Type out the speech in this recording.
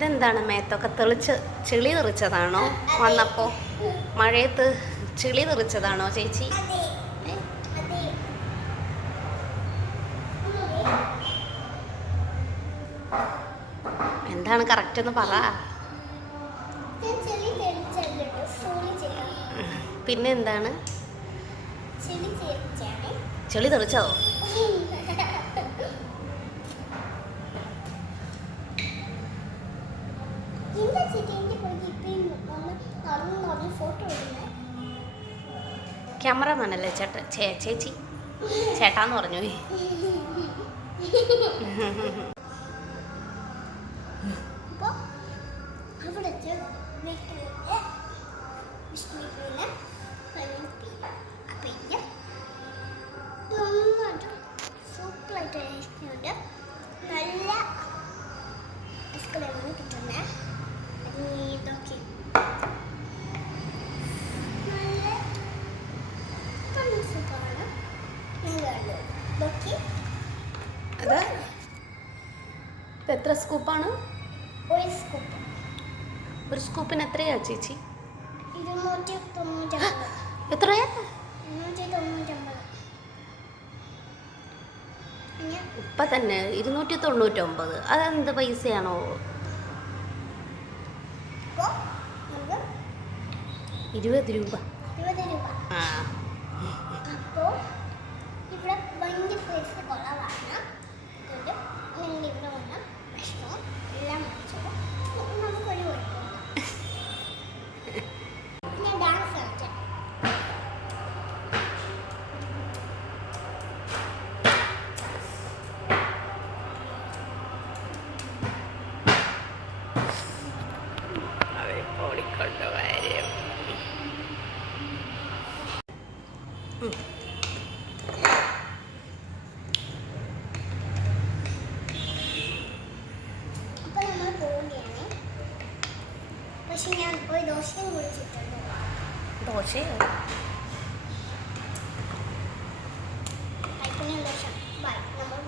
ഇതെന്താണ് മേത്തൊക്കെ ചെളി തെറിച്ചതാണോ വന്നപ്പോൾ? മഴയത്ത് ചെളി തെറിച്ചതാണോ ചേച്ചി? എന്താണ് കറക്റ്റ് എന്ന് പറ. പിന്നെ എന്താണ്? ചെളി തെറിച്ചോ? ക്യാമറമാനല്ലേ ചേച്ചി? ചേട്ടാന്ന് പറഞ്ഞു. സൂപ്പറായിട്ട് ടേസ്റ്റുണ്ട്. നല്ല ഐസ്ക്രീമാണ് കിട്ടുന്നത്. ഇതൊക്കെ നല്ല സുഖമാണ്. ഇതൊക്കെ അത് എത്ര സ്കൂപ്പാണ്? ഒരു സ്കൂപ്പ്. ഒരു സ്കൂപ്പിന് എത്രയാ ചേച്ചി? 299. എത്രയാ? 299. ഇപ്പം തന്നെ 299. അതെന്ത് പൈസയാണോ? 20 രൂപ. ആ, അപ്പോൾ ഇവിടെ ഭയങ്കര പൈസ കുറവാണ്. അതുകൊണ്ട് നിങ്ങൾ ഇവിടെ വന്ന ഭക്ഷണവും എല്ലാം മേടിച്ചോളൂ. നമുക്കൊരു കുഴപ്പമില്ല. ഞാൻ ഡാൻസ് കളിക്കാം. അപ്പോൾ നമ്മൾ പോവുകയാണ്. പക്ഷെ ഞാൻ ഒരു ദോശയും കുടിച്ചിട്ടുണ്ട്. ദോശയോ? കഴിക്കുന്ന ദോശ. ബൈ. നമ്മൾ